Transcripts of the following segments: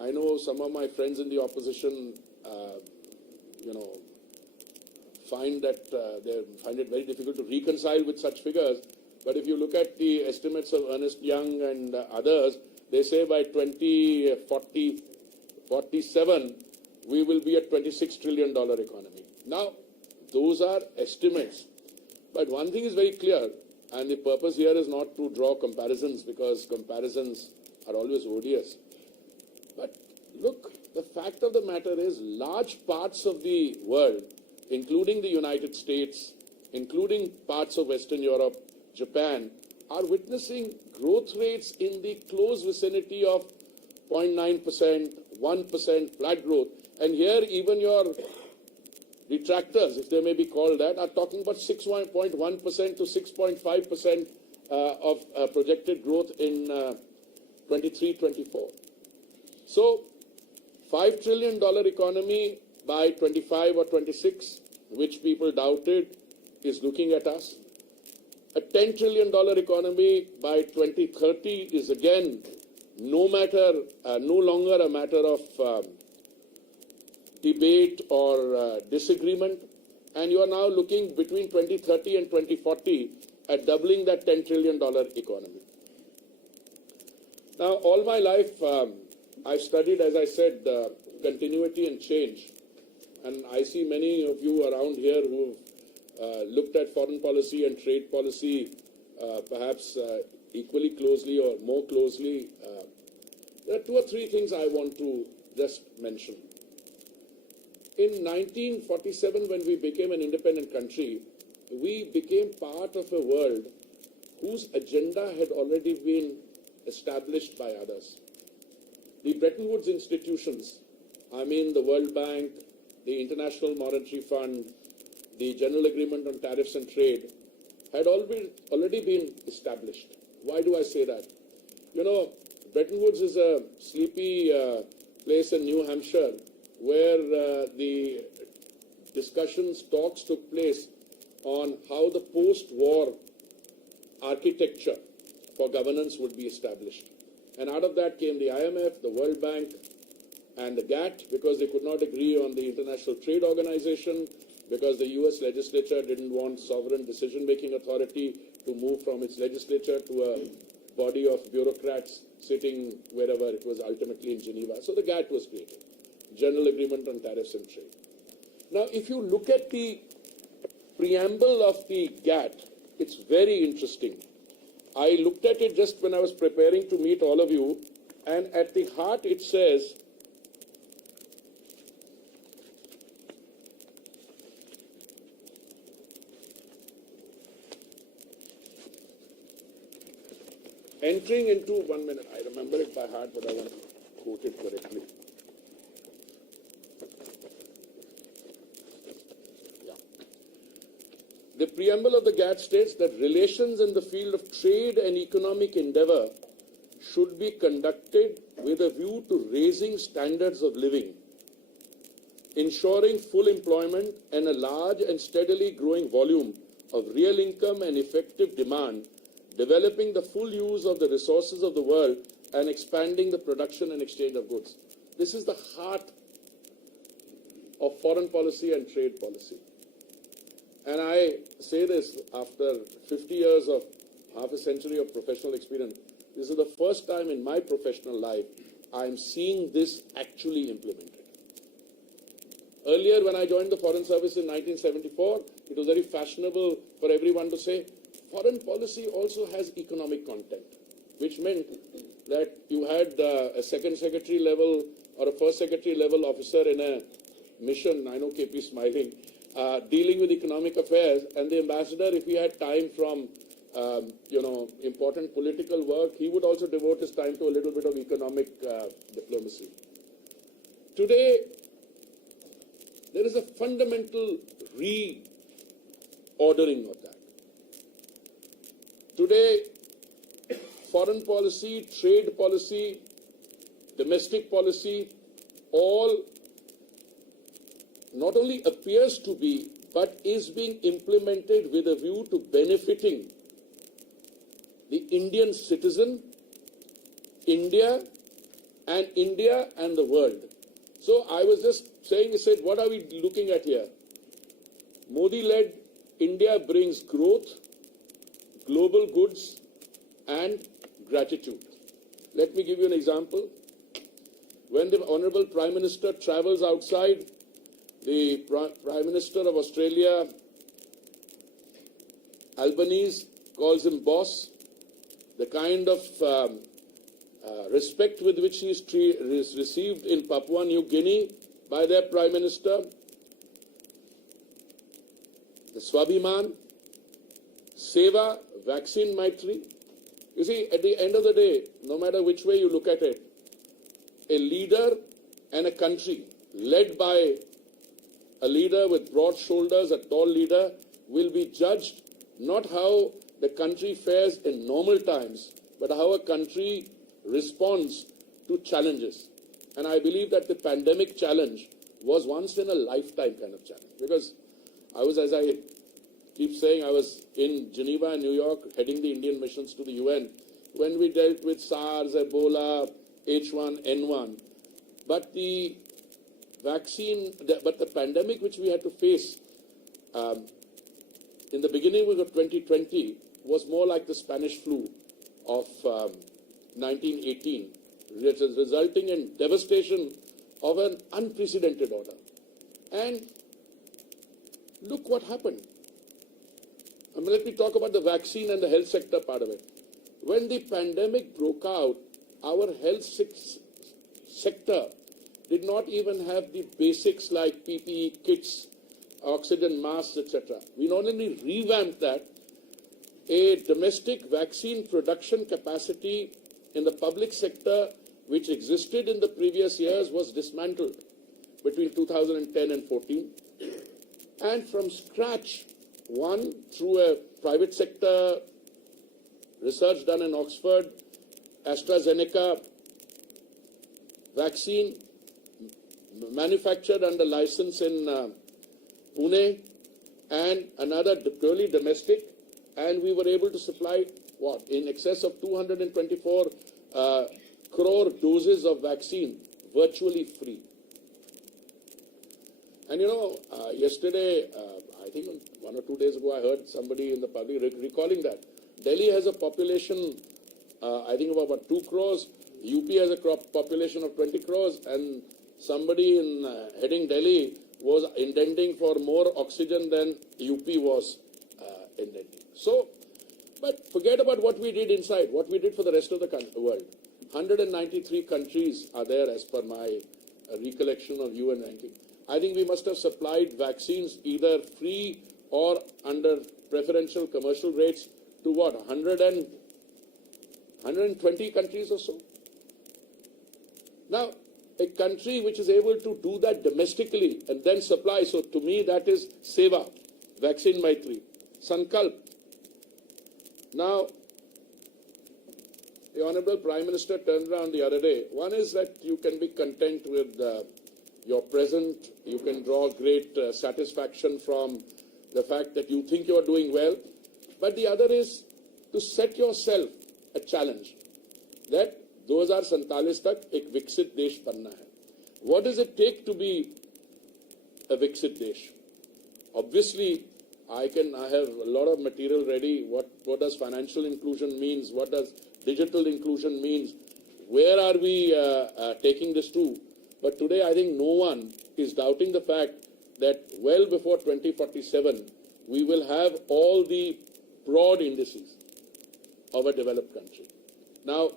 I know some of my friends in the opposition, find it very difficult to reconcile with such figures. But if you look at the estimates of Ernest Young and others, they say by 2047 we will be a $26 trillion economy. Now, those are estimates. But one thing is very clear, and the purpose here is not to draw comparisons because comparisons are always odious. But look, the fact of the matter is large parts of the world, including the United States, including parts of Western Europe, Japan, are witnessing growth rates in the close vicinity of 0.9%, 1% flat growth. And here even your detractors, if they may be called that, are talking about 6.1% to 6.5% of projected growth in 23-24. So, $5 trillion economy by 25 or 26, which people doubted, is looking at us. A $10 trillion economy by 2030 is again no longer a matter of debate or disagreement. And you are now looking between 2030 and 2040 at doubling that $10 trillion economy. Now, all my life, I've studied, as I said, continuity and change. And I see many of you around here who've looked at foreign policy and trade policy perhaps equally closely or more closely. There are two or three things I want to just mention. In 1947, when we became an independent country, we became part of a world whose agenda had already been established by others. The Bretton Woods institutions, I mean the World Bank, the International Monetary Fund, the General Agreement on Tariffs and Trade, had already been established. Why do I say that? You know, Bretton Woods is a sleepy place in New Hampshire where the talks took place on how the post-war architecture for governance would be established. And out of that came the IMF, the World Bank, and the GATT, because they could not agree on the International Trade Organization, because the US legislature didn't want sovereign decision-making authority to move from its legislature to a body of bureaucrats sitting wherever it was, ultimately in Geneva. So the GATT was created, General Agreement on Tariffs and Trade. Now, if you look at the preamble of the GATT, it's very interesting. I looked at it just when I was preparing to meet all of you, and at the heart it says, entering into, 1 minute, I remember it by heart, but I want to quote it correctly. The preamble of the GATT states that relations in the field of trade and economic endeavor should be conducted with a view to raising standards of living, ensuring full employment and a large and steadily growing volume of real income and effective demand, developing the full use of the resources of the world and expanding the production and exchange of goods. This is the heart of foreign policy and trade policy. And I say this after 50 years of half a century of professional experience. This is the first time in my professional life I'm seeing this actually implemented. Earlier, when I joined the Foreign Service in 1974, it was very fashionable for everyone to say, foreign policy also has economic content, which meant that you had a second secretary level or a first secretary level officer in a mission, I know KP smiling, dealing with economic affairs, and the ambassador, if he had time from, important political work, he would also devote his time to a little bit of economic diplomacy. Today, there is a fundamental reordering of that. Today, foreign policy, trade policy, domestic policy, all not only appears to be, but is being implemented with a view to benefiting the Indian citizen, India, and India and the world. So I was just saying, I said, what are we looking at here? Modi-led India brings growth, global goods, and gratitude. Let me give you an example. When the Honourable Prime Minister travels outside, the Prime Minister of Australia, Albanese, calls him boss. The kind of respect with which he is received in Papua New Guinea by their Prime Minister, the Swabhiman, Seva, Vaccine Maitri. You see, at the end of the day, no matter which way you look at it, a leader and a country led by a leader with broad shoulders, a tall leader, will be judged not how the country fares in normal times, but how a country responds to challenges. And I believe that the pandemic challenge was once in a lifetime kind of challenge. Because I was, as I keep saying, I was in Geneva and New York heading the Indian missions to the UN when we dealt with SARS, Ebola, H1N1. But the pandemic which we had to face in the beginning of 2020 was more like the Spanish flu of 1918, resulting in devastation of an unprecedented order. And look what happened. Let me talk about the vaccine and the health sector part of it. When the pandemic broke out, our health sector did not even have the basics like PPE kits, oxygen masks, etc. We not only revamped that, a domestic vaccine production capacity in the public sector which existed in the previous years was dismantled between 2010 and 14. And from scratch, one, through a private sector research done in Oxford, AstraZeneca vaccine manufactured under license in Pune, and another purely domestic, and we were able to supply in excess of 224 crore doses of vaccine virtually free. And yesterday, I think 1 or 2 days ago, I heard somebody in the public recalling that Delhi has a population, I think of about 2 crores. UP has a population of 20 crores, and somebody in heading Delhi was intending for more oxygen than UP was intending. So, but forget about what we did inside, what we did for the rest of the world. 193 countries are there as per my recollection of UN ranking. I think we must have supplied vaccines either free or under preferential commercial rates to 120 countries or so. Now, a country which is able to do that domestically and then supply, so to me that is Seva, Vaccine Maitri, Sankalp. Now, the Honourable Prime Minister turned around the other day. One is that you can be content with your present, you can draw great satisfaction from the fact that you think you are doing well. But the other is to set yourself a challenge that 2047 तक एक विकसित देश बनना है. What does it take to be a विकसित देश? Obviously, I have a lot of material ready. What does financial inclusion means? What does digital inclusion means? Where are we taking this to? But today, I think no one is doubting the fact that well before 2047, we will have all the broad indices of a developed country. Now,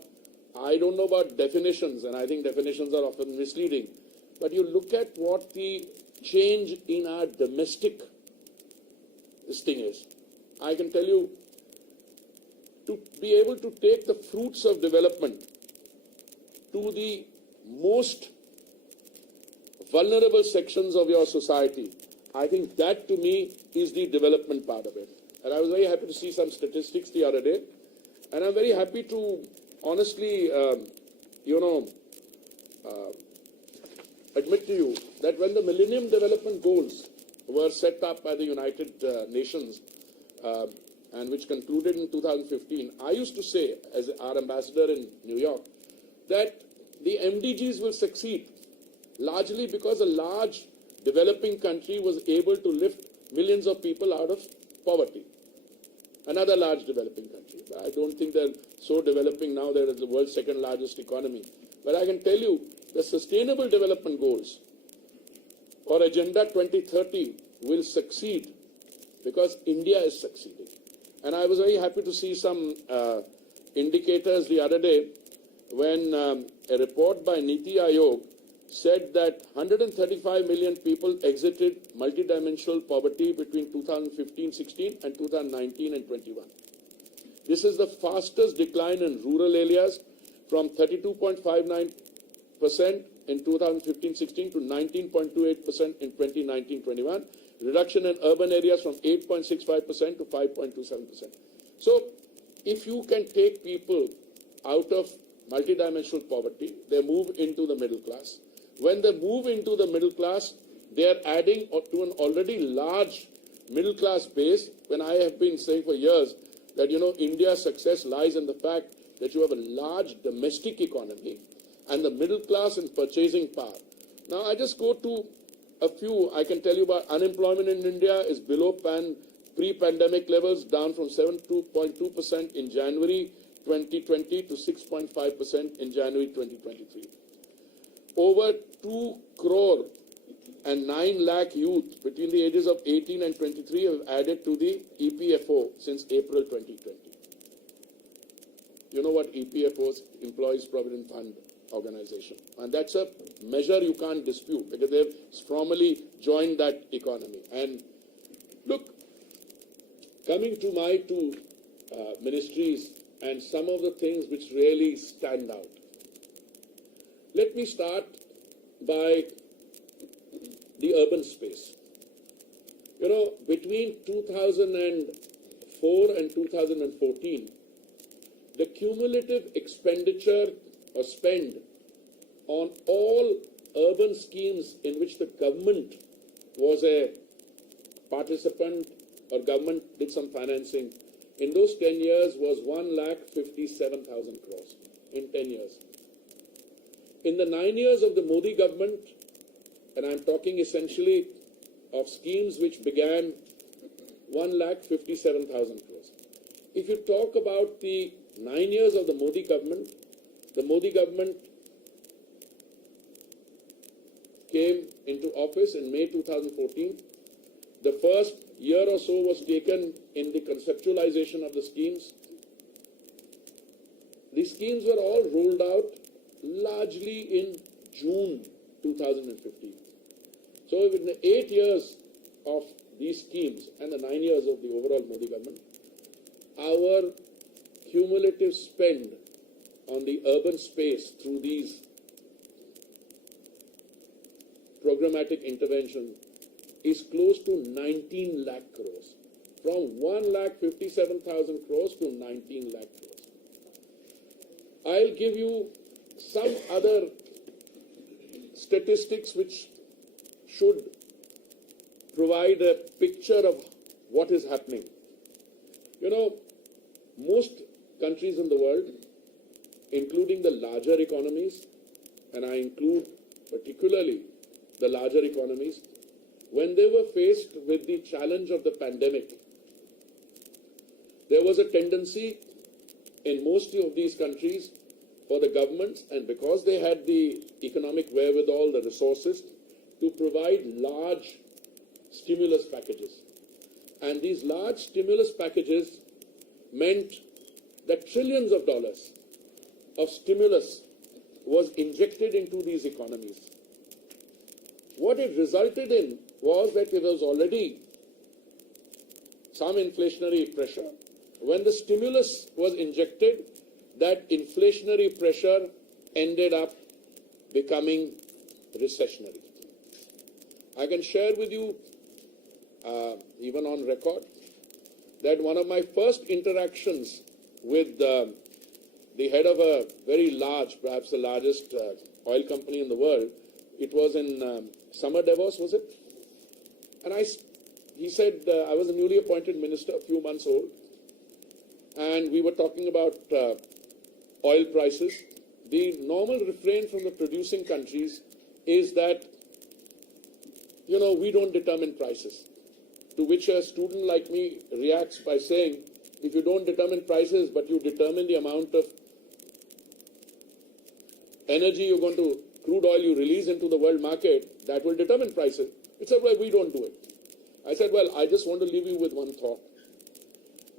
I don't know about definitions, and I think definitions are often misleading, but you look at what the change in our domestic thing is. I can tell you, to be able to take the fruits of development to the most vulnerable sections of your society, I think that to me is the development part of it. And I was very happy to see some statistics the other day, and I'm very happy to honestly, admit to you that when the Millennium Development Goals were set up by the United Nations and which concluded in 2015, I used to say, as our ambassador in New York, that the MDGs will succeed, largely because a large developing country was able to lift millions of people out of poverty. Another large developing country. I don't think they're so developing now. They're the world's second largest economy. But I can tell you, the Sustainable Development Goals or Agenda 2030 will succeed because India is succeeding. And I was very happy to see some indicators the other day when a report by Niti Aayog said that 135 million people exited multidimensional poverty between 2015-16 and 2019 and 21. This is the fastest decline in rural areas from 32.59% in 2015-16 to 19.28% in 2019-21. Reduction in urban areas from 8.65% to 5.27%. So if you can take people out of multidimensional poverty, they move into the middle class. When they move into the middle class, they are adding to an already large middle class base. When I have been saying for years that, India's success lies in the fact that you have a large domestic economy and the middle class in purchasing power. Now, I just go to a few. I can tell you about unemployment in India is below pre-pandemic levels, down from 7.2% in January 2020 to 6.5% in January 2023. Over 2 crore and 9 lakh youth between the ages of 18 and 23 have added to the EPFO since April 2020. You know what EPFO is? Employees Provident Fund Organization. And that's a measure you can't dispute because they've formally joined that economy. And look, coming to my two ministries and some of the things which really stand out. Let me start by the urban space. Between 2004 and 2014, the cumulative expenditure or spend on all urban schemes in which the government was a participant or government did some financing in those 10 years was 1,57,000 crores in 10 years. In the 9 years of the Modi government, and I'm talking essentially of schemes which began 1,57,000 crores. If you talk about the 9 years of the Modi government came into office in May 2014. The first year or so was taken in the conceptualization of the schemes. The schemes were all rolled out largely in June 2015. So in the 8 years of these schemes and the 9 years of the overall Modi government, our cumulative spend on the urban space through these programmatic intervention is close to 19 lakh crores. From 1,57,000 crores to 19 lakh crores. I'll give you some other statistics which should provide a picture of what is happening. Most countries in the world, including the larger economies, and I include particularly the larger economies, when they were faced with the challenge of the pandemic, there was a tendency in most of these countries for the governments, and because they had the economic wherewithal, the resources, to provide large stimulus packages. And these large stimulus packages meant that trillions of dollars of stimulus was injected into these economies. What it resulted in was that there was already some inflationary pressure. When the stimulus was injected, that inflationary pressure ended up becoming recessionary. I can share with you, even on record, that one of my first interactions with the head of a very large, perhaps the largest oil company in the world, it was in Summer Davos, was it? And he said, I was a newly appointed minister, a few months old, and we were talking about oil prices, the normal refrain from the producing countries is that, we don't determine prices. To which a student like me reacts by saying, if you don't determine prices, but you determine the amount of energy crude oil you release into the world market, that will determine prices. It's said, well, we don't do it. I said, well, I just want to leave you with one thought.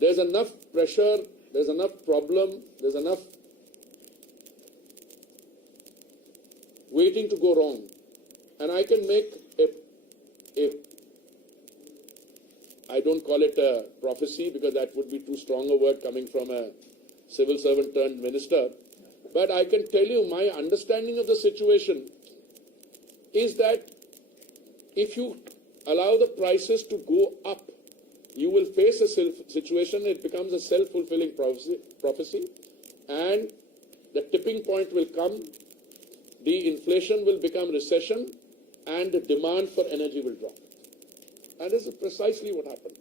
There's enough pressure, there's enough problem, there's enough waiting to go wrong. And I can make I don't call it a prophecy because that would be too strong a word coming from a civil servant turned minister. But I can tell you my understanding of the situation is that if you allow the prices to go up, you will face a situation, it becomes a self-fulfilling prophecy, and the tipping point will come, the inflation will become recession, and the demand for energy will drop. And this is precisely what happened.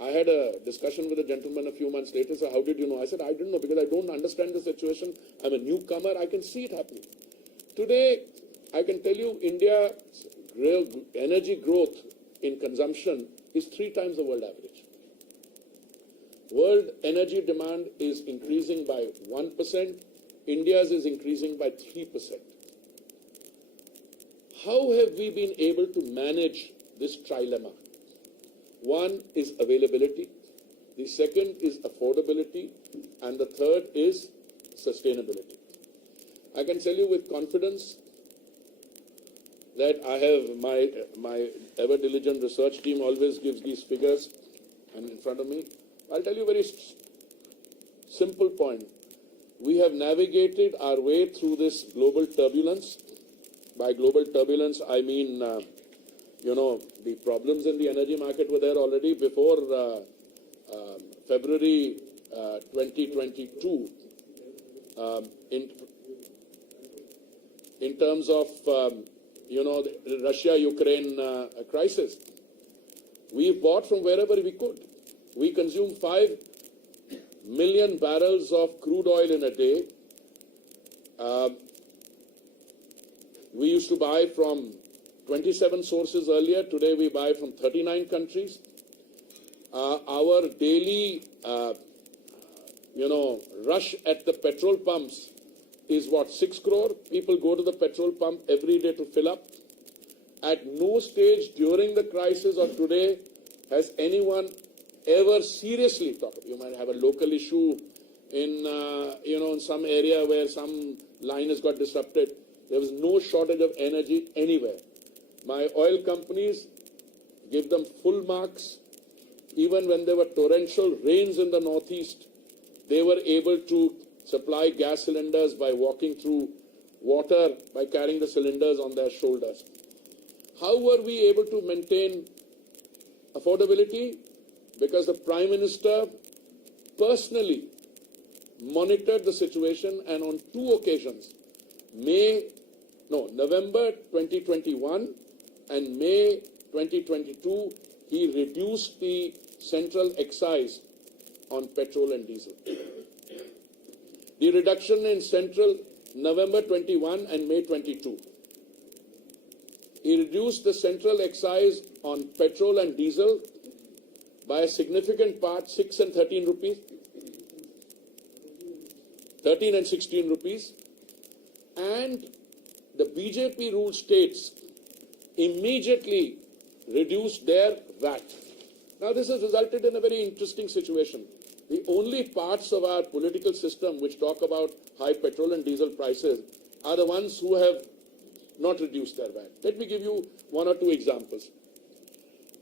I had a discussion with a gentleman a few months later. So how did you know? I said, I didn't know because I don't understand the situation. I'm a newcomer. I can see it happening. Today, I can tell you India's energy growth in consumption is 3 times the world average. World energy demand is increasing by 1%. India's is increasing by 3%. How have we been able to manage this trilemma? One is availability, the second is affordability, and the third is sustainability. I can tell you with confidence that I have my ever diligent research team always gives these figures and in front of me. I'll tell you a very simple point. We have navigated our way through this global turbulence. By global turbulence, I mean, the problems in the energy market were there already before February 2022. In terms of, the Russia-Ukraine crisis, we bought from wherever we could. We consume 5 million barrels of crude oil in a day. We used to buy from 27 sources earlier. Today we buy from 39 countries. Our daily, rush at the petrol pumps is 6 crore. People go to the petrol pump every day to fill up. At no stage during the crisis or today has anyone ever seriously talked. You might have a local issue in, in some area where some line has got disrupted. There was no shortage of energy anywhere. My oil companies give them full marks. Even when there were torrential rains in the northeast, they were able to supply gas cylinders by walking through water, by carrying the cylinders on their shoulders. How were we able to maintain affordability? Because the Prime Minister personally monitored the situation, and on 2 occasions, November 2021 and May 2022, he reduced the central excise on petrol and diesel. The reduction in central November 21 and May 22. He reduced the central excise on petrol and diesel by a significant part, 6 and 13 rupees, 13 and 16 rupees, and the BJP ruled states immediately reduced their VAT. Now this has resulted in a very interesting situation. The only parts of our political system which talk about high petrol and diesel prices are the ones who have not reduced their VAT. Let me give you 1 or 2 examples.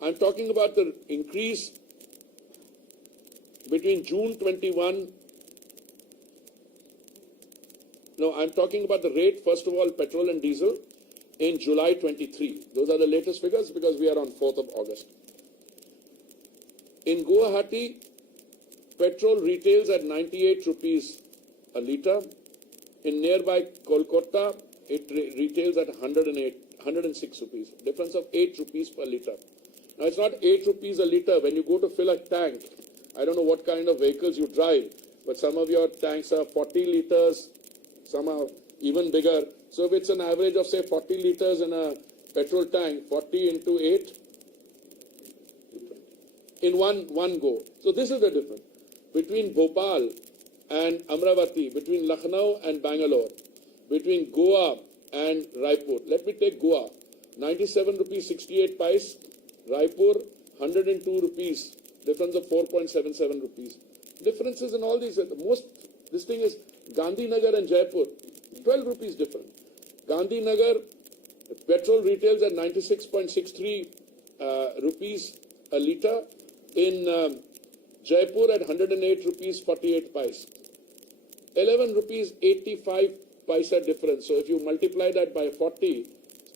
I'm talking about the increase between June 21. No, I'm talking about the rate, first of all, petrol and diesel in July 23. Those are the latest figures because we are on 4th of August. In Guwahati, petrol retails at 98 rupees a litre. In nearby Kolkata, it retails at 106 rupees. Difference of 8 rupees per litre. Now, it's not 8 rupees a litre. When you go to fill a tank, I don't know what kind of vehicles you drive, but some of your tanks are 40 litres, some are even bigger. So if it's an average of say 40 liters in a petrol tank, 40 into 8, in one go. So this is the difference between Bhopal and Amravati, between Lucknow and Bangalore, between Goa and Raipur. Let me take Goa, 97 rupees 68 paise, Raipur 102 rupees, difference of 4.77 rupees. Differences in all these, this thing is Gandhinagar and Jaipur, 12 rupees different. Gandhinagar, petrol retails at 96.63 rupees a litre, in Jaipur at 108 rupees 48 paise. 11 rupees 85 paisa difference. So if you multiply that by 40,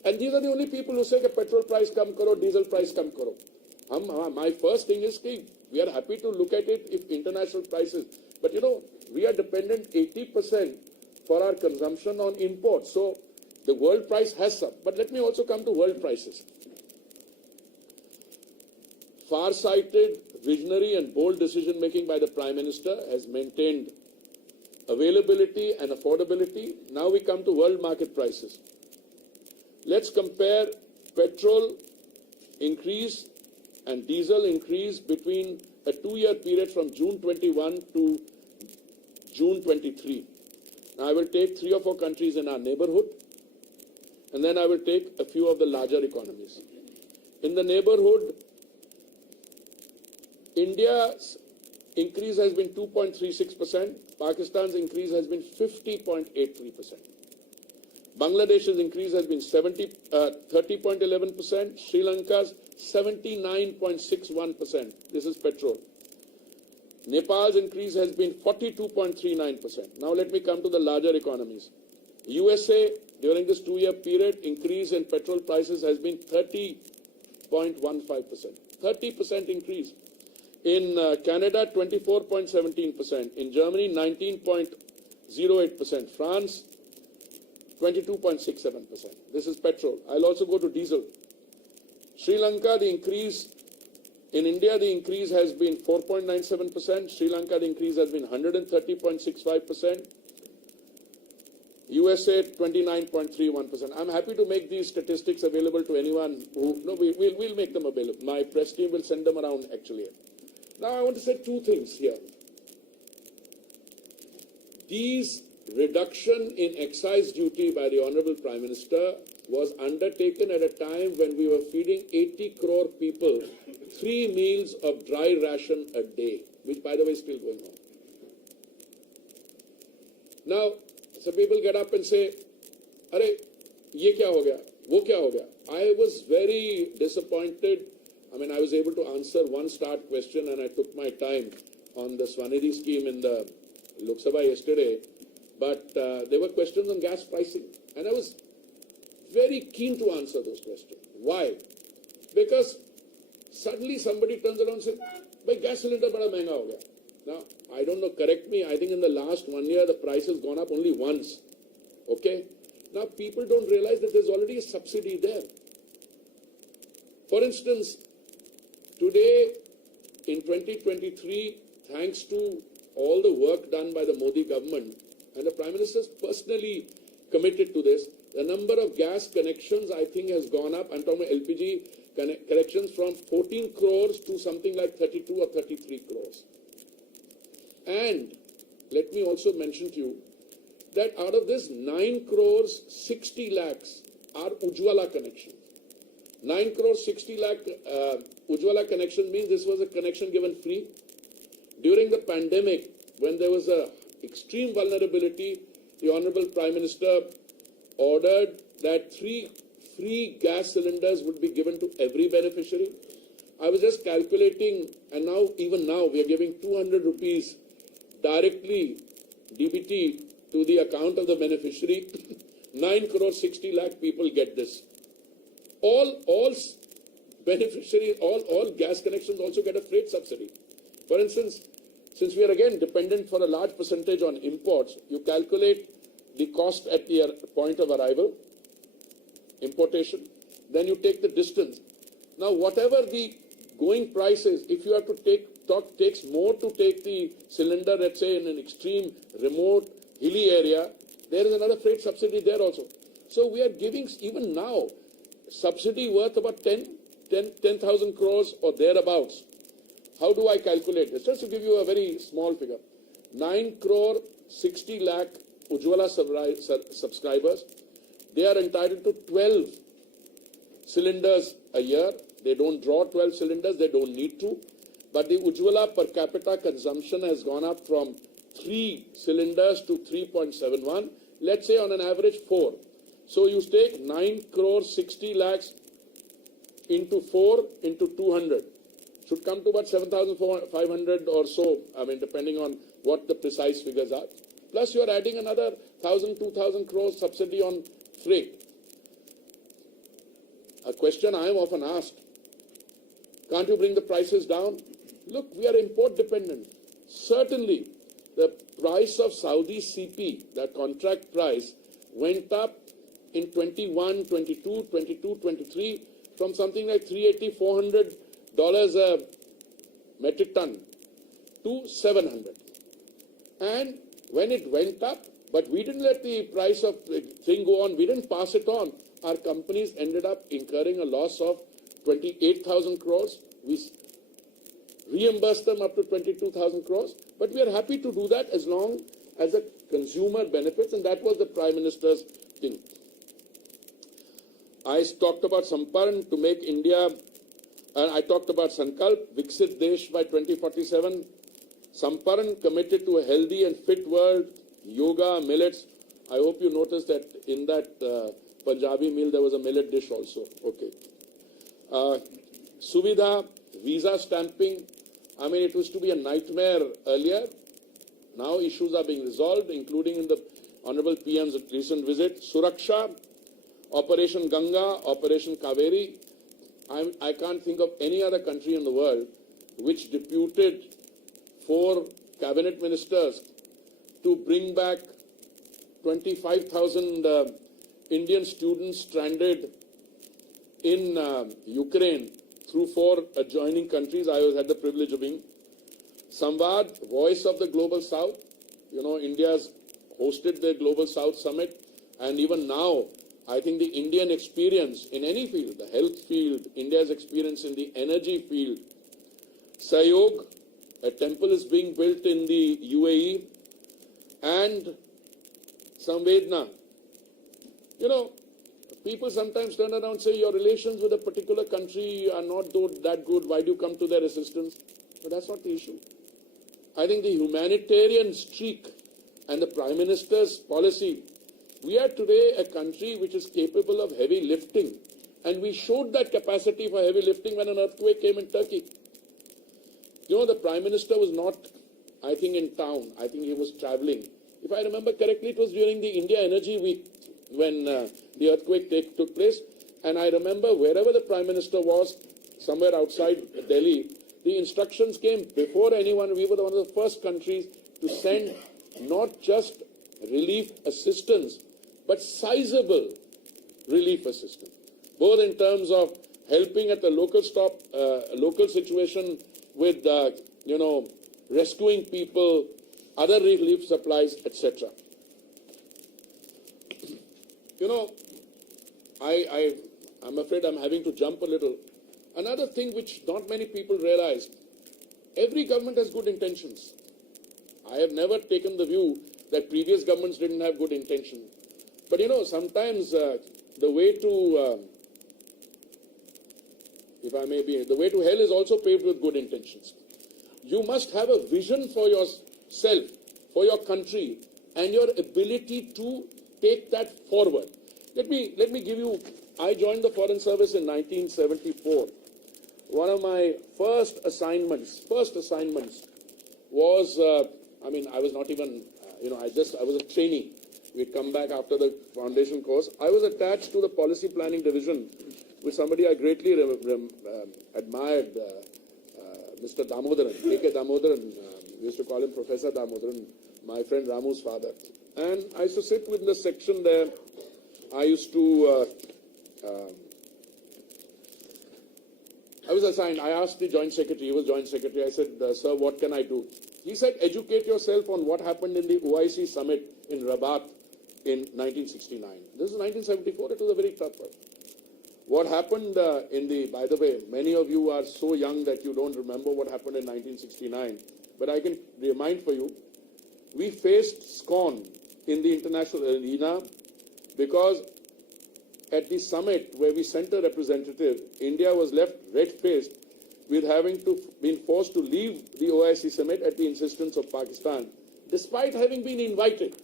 and these are the only people who say that petrol price come karo, diesel price come karo. My first thing is that we are happy to look at it if international prices, but we are dependent 80% for our consumption on imports. So the world price has some. But let me also come to world prices. Far-sighted, visionary and bold decision-making by the Prime Minister has maintained availability and affordability. Now we come to world market prices. Let's compare petrol increase and diesel increase between a 2-year period from June 21 to June 23. Now I will take 3 or 4 countries in our neighborhood, and then I will take a few of the larger economies. In the neighborhood, India's increase has been 2.36%. Pakistan's increase has been 50.83%. Bangladesh's increase has been 30.11%. Sri Lanka's 79.61%. This is petrol. Nepal's increase has been 42.39%. Now let me come to the larger economies. USA, during this 2-year period, increase in petrol prices has been 30.15%. 30% increase. In Canada, 24.17%. In Germany, 19.08%. France, 22.67%. This is petrol. I'll also go to diesel. Sri Lanka, the increase. In India, the increase has been 4.97%. Sri Lanka, the increase has been 130.65%. USA, 29.31%. I'm happy to make these statistics available to anyone who... No, we'll make them available. My press team will send them around, actually. Now, I want to say 2 things here. These reduction in excise duty by the Honorable Prime Minister was undertaken at a time when we were feeding 80 crore people 3 meals of dry ration a day, which, by the way, is still going on. Now, some people get up and say, "Are, ye kya ho gaya? Wo kya ho gaya?" I was very disappointed. I mean, I was able to answer one start question, and I took my time on the Swanidhi scheme in the Lok Sabha yesterday. But there were questions on gas pricing, and I was very keen to answer those questions. Why? Because suddenly somebody turns around and says, "Bhai, gas cylinder bada mehenga ho gaya." Now, I don't know, correct me, I think in the last 1 year the price has gone up only once. Okay? Now, people don't realize that there's already a subsidy there. For instance, today in 2023, thanks to all the work done by the Modi government, and the Prime Minister is personally committed to this, the number of gas connections, I think, has gone up. I'm talking about LPG connections from 14 crores to something like 32 or 33 crores. And let me also mention to you that out of this 9 crores, 60 lakhs are Ujjwala connections. 9 crores, 60 lakh Ujjwala connection means this was a connection given free. During the pandemic, when there was a extreme vulnerability, the Honorable Prime Minister ordered that 3 free gas cylinders would be given to every beneficiary. I was just calculating, and now, even now, we are giving 200 rupees directly, DBT, to the account of the beneficiary. 9 crore 60 lakh people get this. All beneficiaries, all gas connections also get a freight subsidy. For instance, since we are again dependent for a large percentage on imports, you calculate the cost at the point of arrival, importation, then you take the distance. Now, whatever the going price is, if you have to takes more to take the cylinder, let's say in an extreme, remote, hilly area, there is another freight subsidy there also. So we are giving, even now, subsidy worth about 10,000 crores or thereabouts. How do I calculate this? Just to give you a very small figure. 9 crore 60 lakh Ujjwala subscribers. They are entitled to 12 cylinders a year. They don't draw 12 cylinders. They don't need to. But the Ujjwala per capita consumption has gone up from 3 cylinders to 3.71. Let's say on an average 4. So you take 9 crore 60 lakhs into 4 into 200. Should come to about 7,500 or so, I mean, depending on what the precise figures are. Plus, you are adding another 1,000, 2,000 crores subsidy on freight. A question I am often asked, can't you bring the prices down? Look, we are import dependent. Certainly, the price of Saudi CP, that contract price, went up in 21, 22, 22, 23 from something like $380, $400 a metric ton to 700. And when it went up, but we didn't let the price of the thing go on, we didn't pass it on. Our companies ended up incurring a loss of 28,000 crores. We reimbursed them up to 22,000 crores. But we are happy to do that as long as the consumer benefits, and that was the Prime Minister's thing. I talked about Samparn to make India, I talked about Sankalp, Viksit Desh by 2047. Samparn committed to a healthy and fit world, yoga, millets. I hope you noticed that in that Punjabi meal there was a millet dish also. Okay. Suvidha, visa stamping. I mean, it was to be a nightmare earlier. Now issues are being resolved, including in the Honorable PM's recent visit. Suraksha, Operation Ganga, Operation Kaveri. I can't think of any other country in the world which deputed 4 cabinet ministers to bring back 25,000 Indian students stranded in Ukraine through 4 adjoining countries. I had the privilege of being. Samvad, Voice of the Global South. You know, India's hosted the Global South Summit, and even now, I think the Indian experience in any field, the health field, India's experience in the energy field. Sayog, a temple is being built in the UAE, and Samvedna. You know, people sometimes turn around and say your relations with a particular country are not that good. Why do you come to their assistance? But that's not the issue. I think the humanitarian streak and the Prime Minister's policy. We are today a country which is capable of heavy lifting, and we showed that capacity for heavy lifting when an earthquake came in Turkey. You know, the Prime Minister was not, I think, in town. I think he was traveling. If I remember correctly, it was during the India Energy Week when the earthquake took place. And I remember wherever the Prime Minister was, somewhere outside Delhi, the instructions came before anyone. We were one of the first countries to send not just relief assistance, but sizable relief assistance, both in terms of helping at the local situation with, rescuing people, other relief supplies, etc. You know, I'm afraid I'm having to jump a little. Another thing which not many people realize, every government has good intentions. I have never taken the view that previous governments didn't have good intentions. But you know, sometimes the way to, the way to hell is also paved with good intentions. You must have a vision for yourself, for your country, and your ability to take that forward. Let me give you, I joined the Foreign Service in 1974. One of my first assignments was, I was not even, I was a trainee. We'd come back after the foundation course. I was attached to the policy planning division with somebody I greatly admired, Mr. Damodaran, A.K. Damodaran. We used to call him Professor Damodaran, my friend Ramu's father. And I used to sit with the section there. I used to, I was assigned, I asked the Joint Secretary, he was Joint Secretary, I said, sir, what can I do? He said, educate yourself on what happened in the OIC summit in Rabat in 1969. This is 1974. It was a very tough one. What happened by the way, many of you are so young that you don't remember what happened in 1969. But I can remind for you, we faced scorn in the international arena because at the summit where we sent a representative, India was left red-faced with having been forced to leave the OIC summit at the insistence of Pakistan, despite having been invited.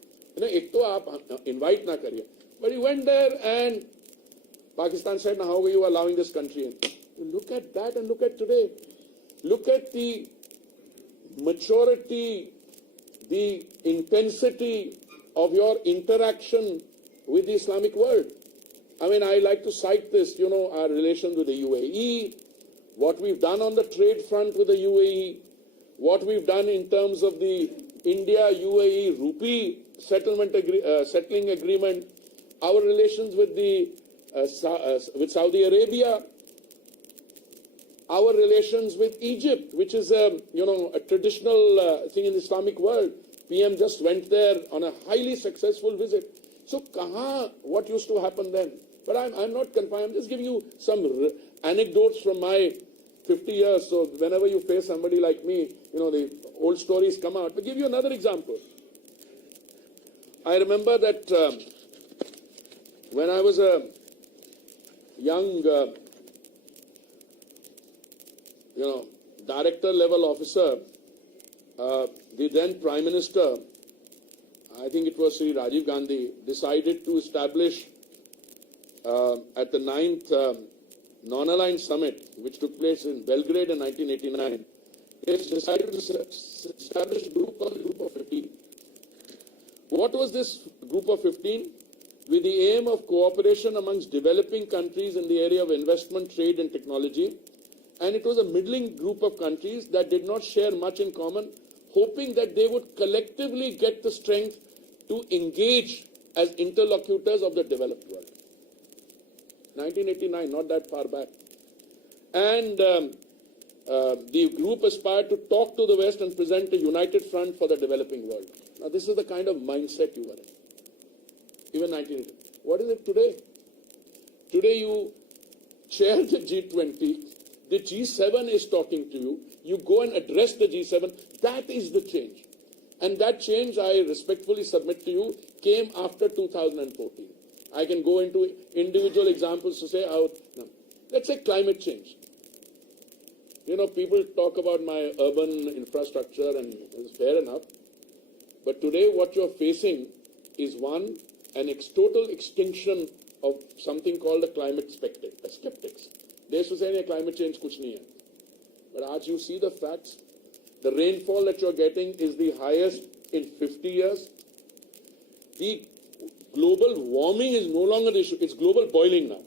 Ek to aap invite na kariye. But he went there and Pakistan said, now how are you allowing this country in? Look at that and look at today. Look at the maturity, the intensity of your interaction with the Islamic world. I mean, I like to cite this, our relations with the UAE, what we've done on the trade front with the UAE, what we've done in terms of the India-UAE rupee settling agreement, our relations with with Saudi Arabia, our relations with Egypt, which is a traditional thing in the Islamic world. PM just went there on a highly successful visit. So, what used to happen then? But I'm not confined. I'm just giving you some anecdotes from my 50 years. So, whenever you face somebody like me, the old stories come out. But give you another example. I remember that when I was a young, director level officer, the then Prime Minister, I think it was Shri Rajiv Gandhi, decided to establish at the 9th Non-Aligned Summit, which took place in Belgrade in 1989, they decided to establish a group called the Group of 15. What was this Group of 15? With the aim of cooperation amongst developing countries in the area of investment, trade and technology. And it was a middling group of countries that did not share much in common, hoping that they would collectively get the strength to engage as interlocutors of the developed world. 1989, not that far back. And the group aspired to talk to the West and present a united front for the developing world. Now, this is the kind of mindset you were in. Even 1980. What is it today? Today you chair the G20, the G7 is talking to you, you go and address the G7. That is the change. And that change, I respectfully submit to you, came after 2014. I can go into individual examples to say how, let's say climate change. People talk about my urban infrastructure and it's fair enough. But today what you're facing is an total extinction of something called the climate skeptics. They used to say, climate change kuch nahi hai. But as you see the facts, the rainfall that you're getting is the highest in 50 years. The global warming is no longer the issue. It's global boiling now.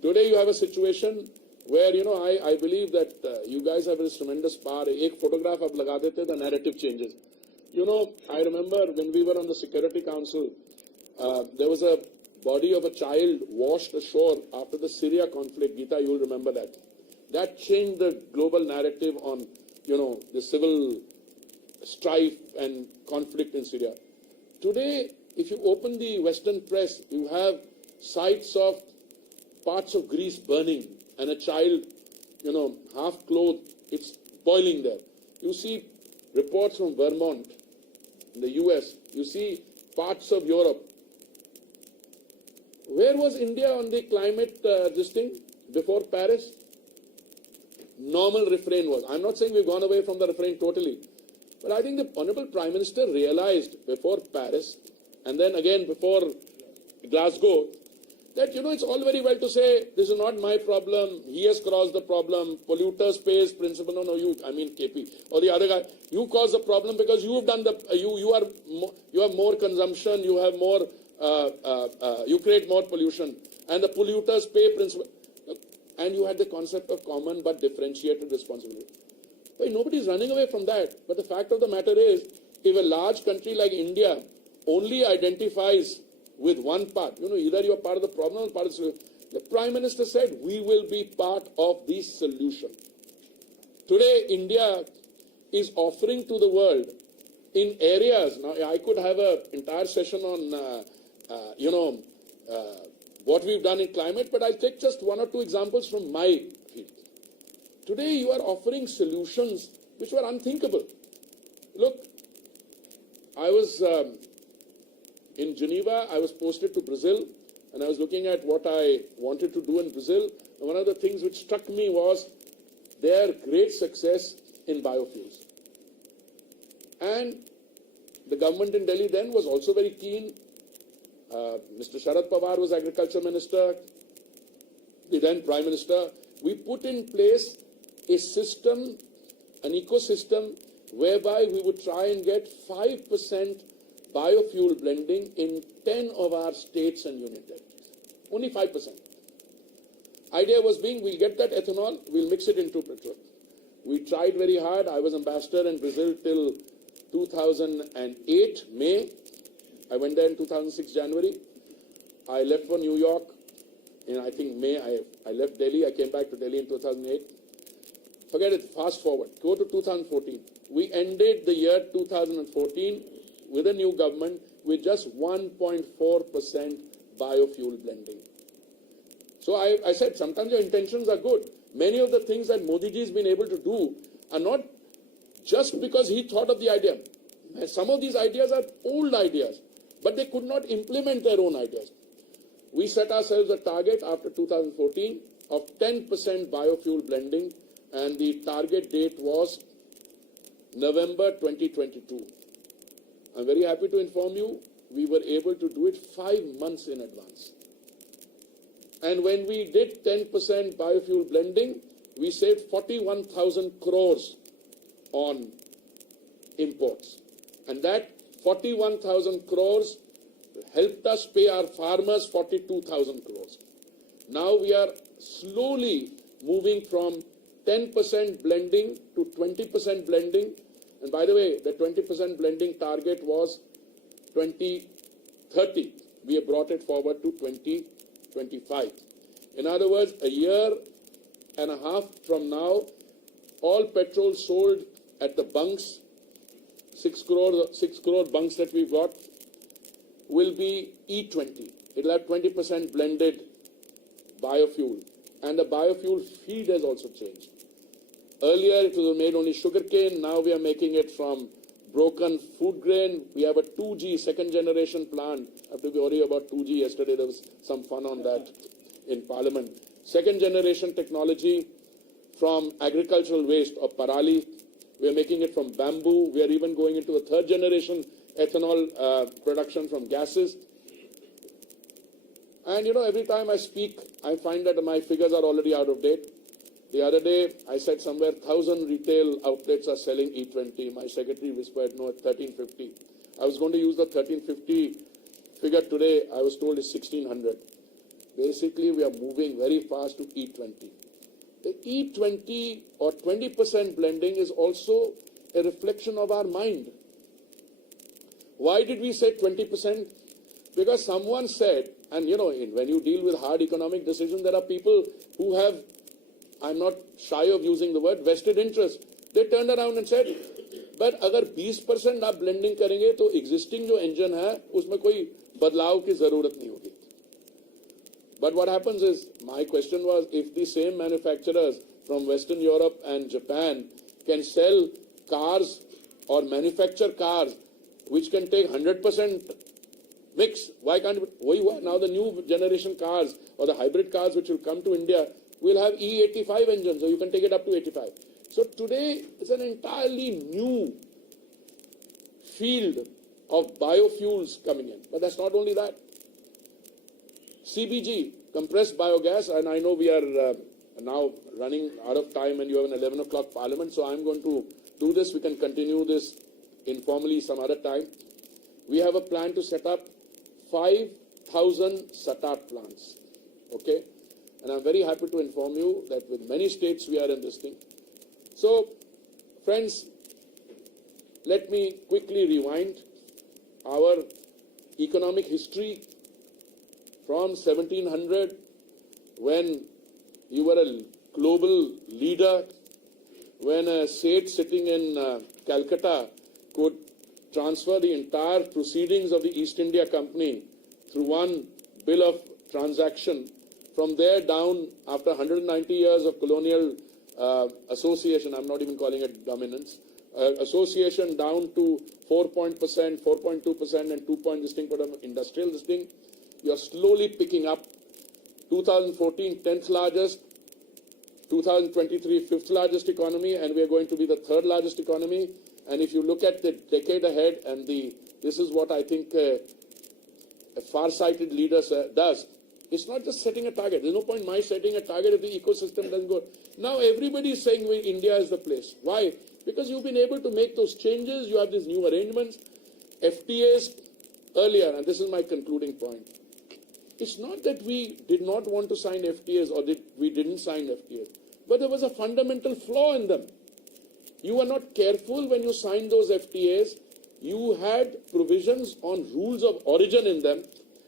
Today you have a situation where, I believe that you guys have this tremendous power. Ek photograph ab laga dete, the narrative changes. I remember when we were on the Security Council, there was a body of a child washed ashore after the Syria conflict. Geeta, you'll remember that. That changed the global narrative on, the civil strife and conflict in Syria. Today, if you open the Western press, you have sights of parts of Greece burning and a child, half clothed, it's boiling there. You see reports from Vermont, in the US, you see parts of Europe. Where was India on the climate this thing before Paris? Normal refrain was. I'm not saying we've gone away from the refrain totally. But I think the Honourable Prime Minister realized before Paris and then again before Glasgow that, it's all very well to say, this is not my problem, he has caused the problem, polluters pays principle, KP, or the other guy, you caused the problem because you've done you have more consumption, you have more, you create more pollution, and the polluters pay principle. And you had the concept of common but differentiated responsibility. But nobody's running away from that. But the fact of the matter is, if a large country like India only identifies with one part, either you're part of the problem or part of the solution. The Prime Minister said, we will be part of the solution. Today, India is offering to the world in areas. Now, I could have an entire session on, what we've done in climate, but I'll take just one or two examples from my field. Today, you are offering solutions which were unthinkable. Look, I was in Geneva, I was posted to Brazil, and I was looking at what I wanted to do in Brazil. And one of the things which struck me was their great success in biofuels. And the government in Delhi then was also very keen. Mr. Sharad Pawar was Agriculture Minister, the then Prime Minister. We put in place a system, an ecosystem, whereby we would try and get 5% biofuel blending in 10 of our states and union territories. Only 5%. Idea was being, we'll get that ethanol, we'll mix it into petrol. We tried very hard. I was ambassador in Brazil till 2008, May. I went there in 2006, January. I left for New York in, I think, May. I left Delhi. I came back to Delhi in 2008. Forget it. Fast forward. Go to 2014. We ended the year 2014 with a new government with just 1.4% biofuel blending. So I said, sometimes your intentions are good. Many of the things that Modi ji has been able to do are not just because he thought of the idea. Some of these ideas are old ideas, but they could not implement their own ideas. We set ourselves a target after 2014 of 10% biofuel blending, and the target date was November 2022. I'm very happy to inform you, we were able to do it 5 months in advance. And when we did 10% biofuel blending, we saved 41,000 crores on imports. And that 41,000 crores helped us pay our farmers 42,000 crores. Now we are slowly moving from 10% blending to 20% blending. And by the way, the 20% blending target was 2030. We have brought it forward to 2025. In other words, a year and a half from now, all petrol sold at the bunks, 6 crore bunks that we've got, will be E20. It'll have 20% blended biofuel. And the biofuel feed has also changed. Earlier, it was made only sugarcane. Now we are making it from broken food grain. We have a 2G, second generation plant. I have to be worried about 2G. Yesterday there was some fun on that in Parliament. Second generation technology from agricultural waste of parali. We are making it from bamboo. We are even going into the third generation ethanol production from gases. And every time I speak, I find that my figures are already out of date. The other day, I said somewhere 1,000 retail outlets are selling E20. My secretary whispered, no, 1,350. I was going to use the 1,350 figure today. I was told it's 1,600. Basically, we are moving very fast to E20. The E20 or 20% blending is also a reflection of our mind. Why did we say 20%? Because someone said, and when you deal with hard economic decisions, there are people who have, I'm not shy of using the word, vested interest. They turned around and said, but अगर 20% आप blending करेंगे तो existing जो engine है उसमें कोई बदलाव की जरूरत नहीं होगी. But what happens is, my question was, if the same manufacturers from Western Europe and Japan can sell cars or manufacture cars which can take 100% mix, why can't it? Now the new generation cars or the hybrid cars which will come to India will have E85 engines, so you can take it up to 85. So today it's an entirely new field of biofuels coming in. But that's not only that. CBG, compressed biogas, and I know we are now running out of time and you have an 11 o'clock parliament, so I'm going to do this. We can continue this informally some other time. We have a plan to set up 5,000 SATAT plants. Okay? And I'm very happy to inform you that with many states we are in this thing. So, friends, let me quickly rewind our economic history from 1700, when you were a global leader, when a Seth sitting in Calcutta could transfer the entire proceedings of the East India Company through one bill of transaction. From there down, after 190 years of colonial association, I'm not even calling it dominance, association down to 4%, 4.2% and 2 this thing for the industrial this thing, you're slowly picking up. 2014, 10th largest, 2023, 5th largest economy, and we are going to be the 3rd largest economy. And if you look at the decade ahead, and this is what I think a far-sighted leader does, it's not just setting a target. There's no point my setting a target if the ecosystem doesn't go. Now everybody is saying India is the place. Why? Because you've been able to make those changes, you have these new arrangements. FTAs earlier, and this is my concluding point, it's not that we did not want to sign FTAs or we didn't sign FTAs, but there was a fundamental flaw in them. You were not careful when you signed those FTAs. You had provisions on rules of origin in them.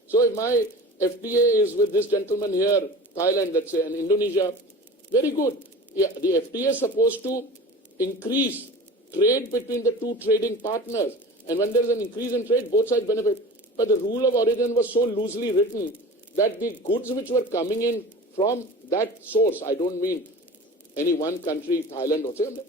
So if my FTA is with this gentleman here, Thailand, let's say, and Indonesia, very good. Yeah, the FTA is supposed to increase trade between the two trading partners. And when there is an increase in trade, both sides benefit. But the rule of origin was so loosely written that the goods which were coming in from that source, I don't mean any one country, Thailand or something,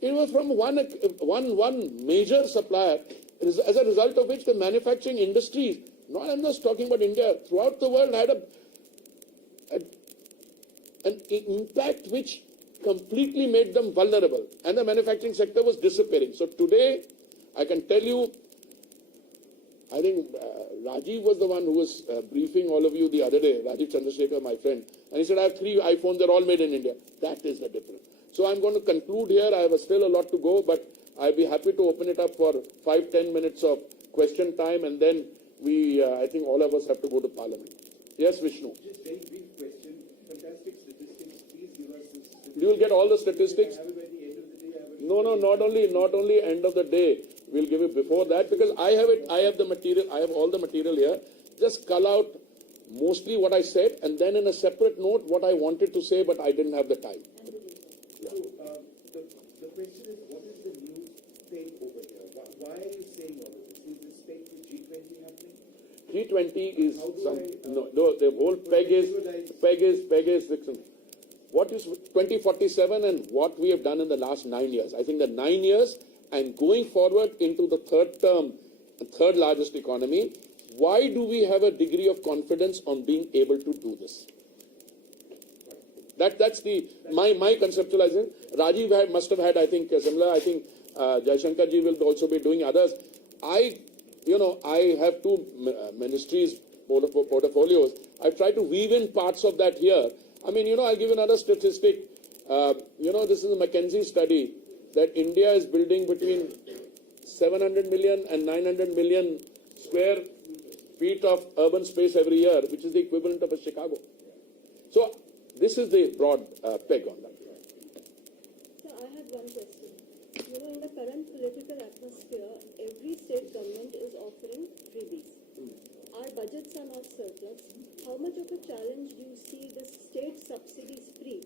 it was from one major supplier, as a result of which the manufacturing industries, I'm not talking about India, throughout the world had an impact which completely made them vulnerable, and the manufacturing sector was disappearing. So today, I can tell you, I think Rajiv was the one who was briefing all of you the other day, Rajiv Chandrasekhar, my friend, and he said, I have 3 iPhones, they're all made in India. That is the difference. So I'm going to conclude here. I have still a lot to go, but I'll be happy to open it up for 5-10 minutes of question time, and then I think all of us have to go to Parliament. Yes, Vishnu. Just very brief question. Fantastic statistics. Please give us this. You will get all the statistics. Have it by the end of the day. No, not only end of the day. We'll give it before that, because I have it. I have the material. I have all the material here. Just cull out mostly what I said, and then in a separate note what I wanted to say, but I didn't have the time. So the question is, what is the new peg over here? Why are you saying all of this? Is this peg to G20 happening? G20 is no. The whole peg is listen. What is 2047 and what we have done in the last 9 years? I think that 9 years and going forward into the third term, third largest economy. Why do we have a degree of confidence on being able to do this? That's my conceptualization. Rajiv must have had, I think, similar. I think Jaishankar ji will also be doing others. I have 2 ministries portfolios. I've tried to weave in parts of that here. I mean, I'll give another statistic. This is a McKinsey study that India is building between 700 million and 900 million square feet of urban space every year, which is the equivalent of a Chicago. So this is the broad peg on that. So I had one question. In the current political atmosphere, every state government is offering freebies. Our budgets are not surplus. How much of a challenge do you see the state subsidies free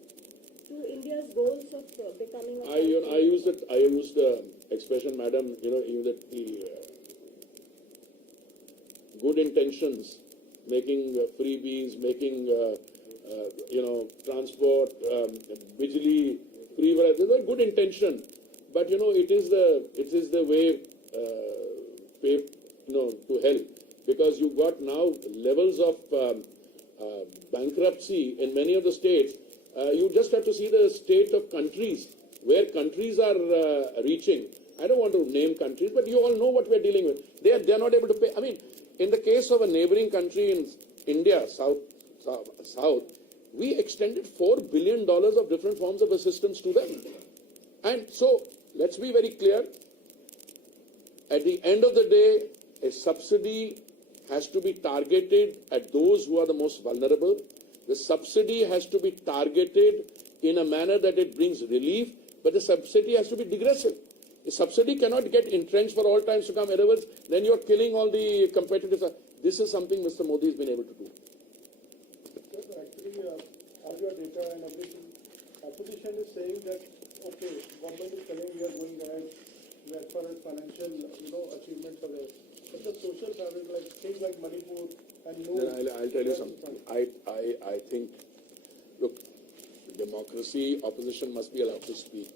to India's goals of becoming a I use the expression, madam, that the good intentions, making freebies, making transport, bijli free. There's a good intention, but it is the way to hell, because you've got now levels of bankruptcy in many of the states. You just have to see the state of countries, where countries are reaching. I don't want to name countries, but you all know what we're dealing with. They are not able to pay. I mean, in the case of a neighboring country in India, South, we extended $4 billion of different forms of assistance to them. And so, let's be very clear. At the end of the day, a subsidy has to be targeted at those who are the most vulnerable. The subsidy has to be targeted in a manner that it brings relief, but the subsidy has to be digressive. A subsidy cannot get entrenched for all times to come. In other words, then you're killing all the competitors. This is something Mr. Modi has been able to do. Actually, all your data and everything, opposition is saying that, okay, government is telling we are going ahead, as far as financial, achievements are there. But the social fabric, like things like Manipur and no. Then I'll tell you something. I think, look, democracy, opposition must be allowed to speak.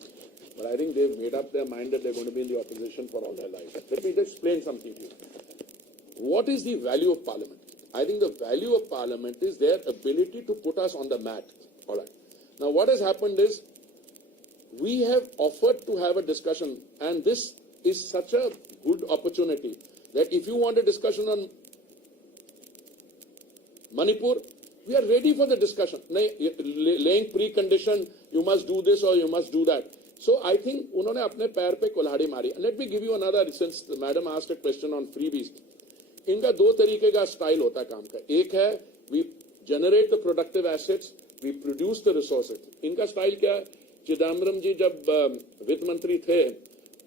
But I think they've made up their mind that they're going to be in the opposition for all their lives. Let me just explain something to you. What is the value of parliament? I think the value of parliament is their ability to put us on the mat. All right. Now what has happened is, we have offered to have a discussion, and this is such a good opportunity that if you want a discussion on Manipur, we are ready for the discussion. Laying precondition, you must do this or you must do that. So I think उन्होंने अपने पैर पे कुल्हाड़ी मारी. Let me give you another, since the madam asked a question on freebies. इनका दो तरीके का स्टाइल होता है काम का. एक है we generate the productive assets, we produce the resources. इनका स्टाइल क्या है? चिदम्बरम जी जब वित्त मंत्री थे,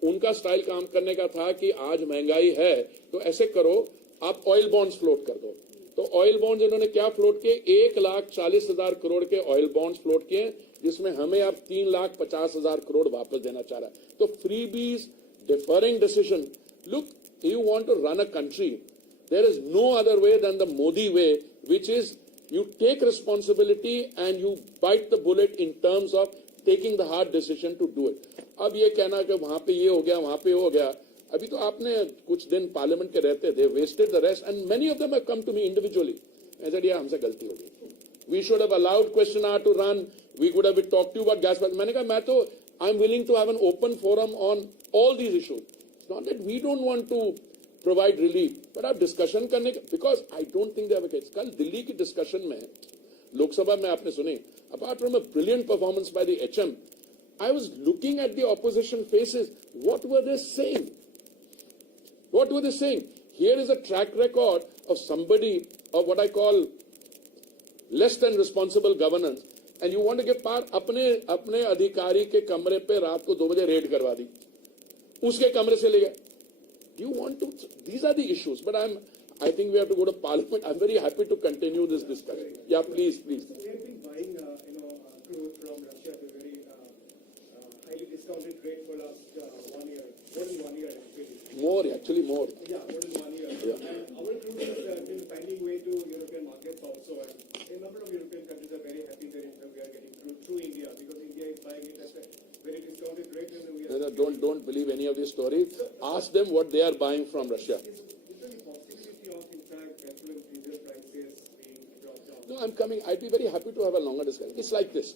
उनका स्टाइल काम करने का था कि आज महंगाई है तो ऐसे करो, आप ऑयल बॉन्ड्स फ्लोट कर दो. तो ऑयल बॉन्ड्स इन्होंने क्या फ्लोट किए? 1,40,000 करोड़ के ऑयल बॉन्ड्स फ्लोट किए, जिसमें हमें अब 3,50,000 करोड़ वापस देना चाह रहा है. तो freebies, deferring decision. Look, you want to run a country, there is no other way than the Modi way, which is you take responsibility and you bite the bullet in terms of taking the hard decision to do it. अब ये कहना कि वहां पे ये हो गया, वहां पे हो गया. अभी तो आपने कुछ दिन पार्लियामेंट के रहते, they wasted the rest, and many of them have come to me individually. I said, yeah, हमसे गलती हो गई. We should have allowed question hour to run. We could have talked to you about gas. मैंने कहा मैं तो I'm willing to have an open forum on all these issues. It's not that we don't want to provide relief, but आप discussion करने का, because I don't think they have a case. कल दिल्ली की discussion में, लोकसभा में आपने सुनी, apart from a brilliant performance by the HM, I was looking at the opposition faces. What were they saying? What were they saying? Here is a track record of somebody of what I call less than responsible governance, and you want to give power. अपने अधिकारी के कमरे पे रात को 2 बजे red करवा दी, उसके कमरे से ले गए. You want to? These are the issues. But I think we have to go to Parliament. I'm very happy to continue this discussion. Yeah, please. So we have been buying, crude from Russia at a very highly discounted rate for last 1 year, more than 1 year actually. More, actually more. Yeah, more than 1 year. Yeah. And our crude has been finding way to European markets also. And a number of European countries are very happy that we are getting crude through India, because India is buying it at a very discounted rate, and we are. No, don't believe any of these stories. Ask them what they are buying from Russia. Is there any possibility of, in fact, petrol and diesel prices being dropped down? No, I'm coming. I'd be very happy to have a longer discussion. It's like this.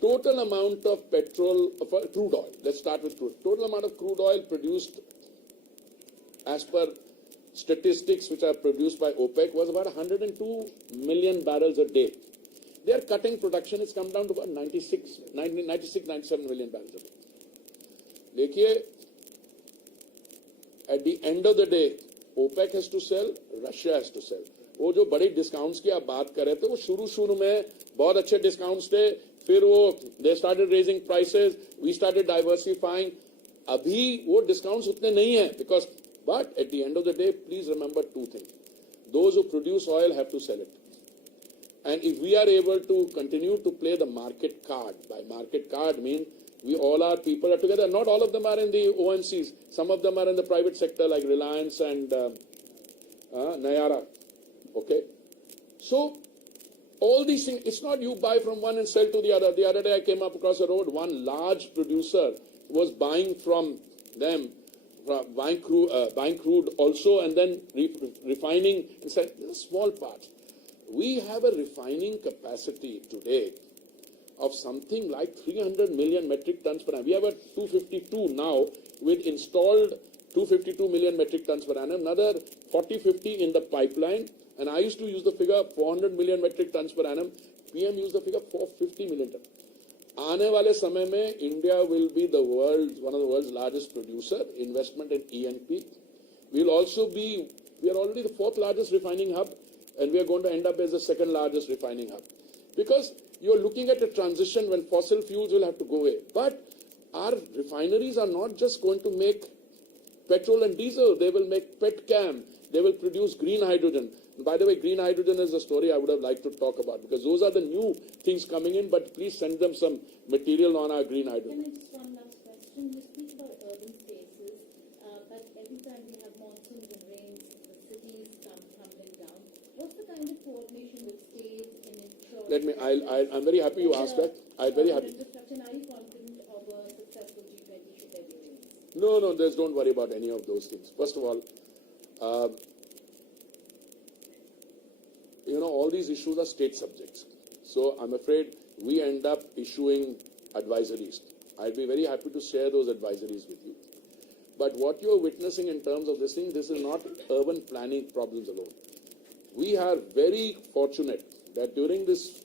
Total amount of petrol, crude oil. Let's start with crude. Total amount of crude oil produced, as per statistics which are produced by OPEC, was about 102 million barrels a day. They are cutting production. It's come down to about 97 million barrels a day. देखिए, at the end of the day, OPEC has to sell, Russia has to sell. वो जो बड़ी discounts की आप बात कर रहे थे, वो शुरू में बहुत अच्छे डिस्काउंट्स थे, फिर वो they started raising prices, we started diversifying. अभी वो डिस्काउंट्स उतने नहीं हैं, because but at the end of the day, please remember two things. Those who produce oil have to sell it. And if we are able to continue to play the market card, by market card mean we all our people are together. Not all of them are in the OMCs. Some of them are in the private sector like Reliance and Nayara. Okay? So, all these things, it's not you buy from one and sell to the other. The other day I came up across the road, one large producer was buying from them, buying crude also, and then refining. It's like, this is small parts. We have a refining capacity today of something like 300 million metric tons per annum. We have a 252 now with installed 252 million metric tons per annum, another 40-50 in the pipeline. And I used to use the figure 400 million metric tons per annum. PM used the figure 450 million tons. आने वाले समय में India will be one of the world's largest producer, investment in E&P. We are already the 4th largest refining hub, and we are going to end up as the 2nd largest refining hub. Because you are looking at a transition when fossil fuels will have to go away. But our refineries are not just going to make petrol and diesel, they will make petchem, they will produce green hydrogen. By the way, green hydrogen is a story I would have liked to talk about, because those are the new things coming in, but please send them some material on our green hydrogen. Can I just one last question? You speak about urban states. I'm very happy you asked that. I'm very happy. Disruption, are you confident of a successful G20 should there be rains? No, don't worry about any of those things. First of all, all these issues are state subjects. So I'm afraid we end up issuing advisories. I'd be very happy to share those advisories with you. But what you're witnessing in terms of this thing, this is not urban planning problems alone. We are very fortunate that during this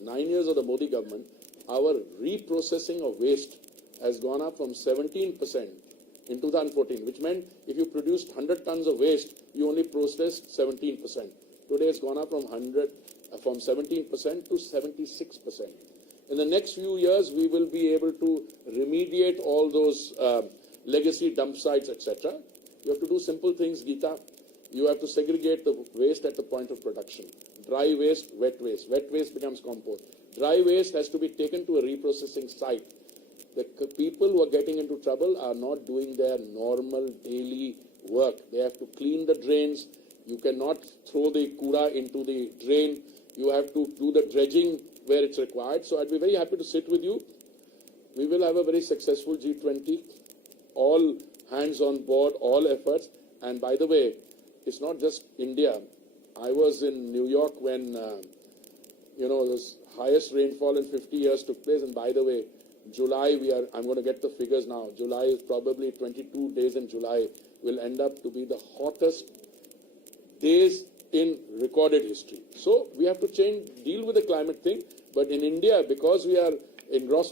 9 years of the Modi government, our reprocessing of waste has gone up from 17% in 2014, which meant if you produced 100 tons of waste, you only processed 17%. Today it's gone up from 17% to 76%. In the next few years, we will be able to remediate all those legacy dump sites, etc. You have to do simple things, Geeta. You have to segregate the waste at the point of production. Dry waste, wet waste. Wet waste becomes compost. Dry waste has to be taken to a reprocessing site. The people who are getting into trouble are not doing their normal daily work. They have to clean the drains. You cannot throw the kura into the drain. You have to do the dredging where it's required. So I'd be very happy to sit with you. We will have a very successful G20. All hands on board, all efforts. And by the way, it's not just India. I was in New York when, this highest rainfall in 50 years took place. And by the way, July, I'm going to get the figures now. July is probably 22 days in July will end up to be the hottest days in recorded history. So we have to deal with the climate thing. But in India, because we are engrossed